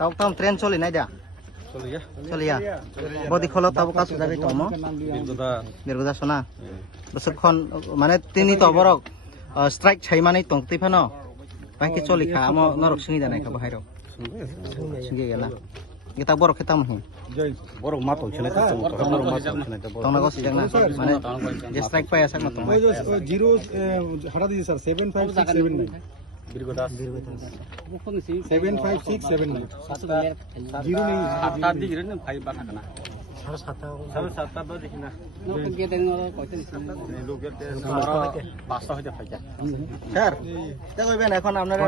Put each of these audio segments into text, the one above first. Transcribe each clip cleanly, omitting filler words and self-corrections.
Tao tao tren choli nai dia. Choli ya. Bodi kholo tao kasu jabe tomo. Birgoda sona. Besok kon mane tini to borok strike chai mane tong tifano. Bangke choli kha amo norok singi danai kha bahai ro. Singi gela. Kita borok kita mah. Borok mato chele ta borok mato chele ta borok. Tong nago sijak na. Mane je strike pa asak na tong. Zero hara diye sir 75679. Birgoda 75679. Zero नहीं 7 दिख रहे ना 5 बात करना 7:30 बजे देखना लोग के दिन और কয়টা লোক এর 500 হয়ে যায় স্যার তা কইবেন এখন আপনারা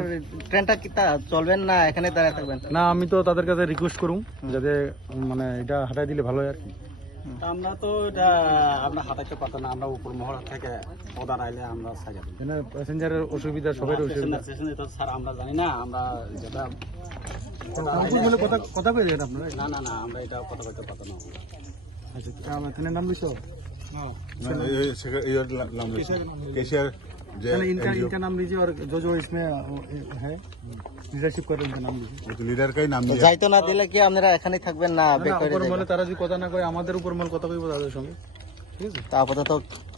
ট্রেনটা কিতা চলবেন না এখানে দাঁড়ায় থাকবেন না আমি তো তাদের কাছে রিকোয়েস্ট করুম যাতে মানে এটা হাঁটাই দিলে ভালো হয় আর কি আমরা তো এটা আমরা হাঁটাইতে পারতাম না আমরা উপর মহল থেকে পদার আইলে আমরা সাজা দিই মানে প্যাসেঞ্জারের অসুবিধা সবার অসুবিধা স্টেশনে তো স্যার আমরা জানি না আমরা যেটা মানে কথা কই দেন আপনারা না না না আমরা এটা কথা বলতে পারতাম না अच्छा क्या नाम लिखो केसीआर इनका नाम लीजिए और जो इसमें है लीडरशिप कर इनका नाम लीजिए तो लीडर का ही नाम যাই তো না দিলে কি আপনারা এখানেই থাকবেন না বেক করে উপর যাবেন মলে তারা যদি কথা না কয় আমাদের উপর মল কথা কইবো তাদের সঙ্গে ঠিক আছে তা আপাতত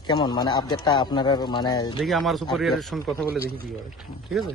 কেমন মানে আপডেটটা আপনারা মানে দেখি আমার সুপারিয়রের সঙ্গে কথা বলে দেখি কি হয় ঠিক আছে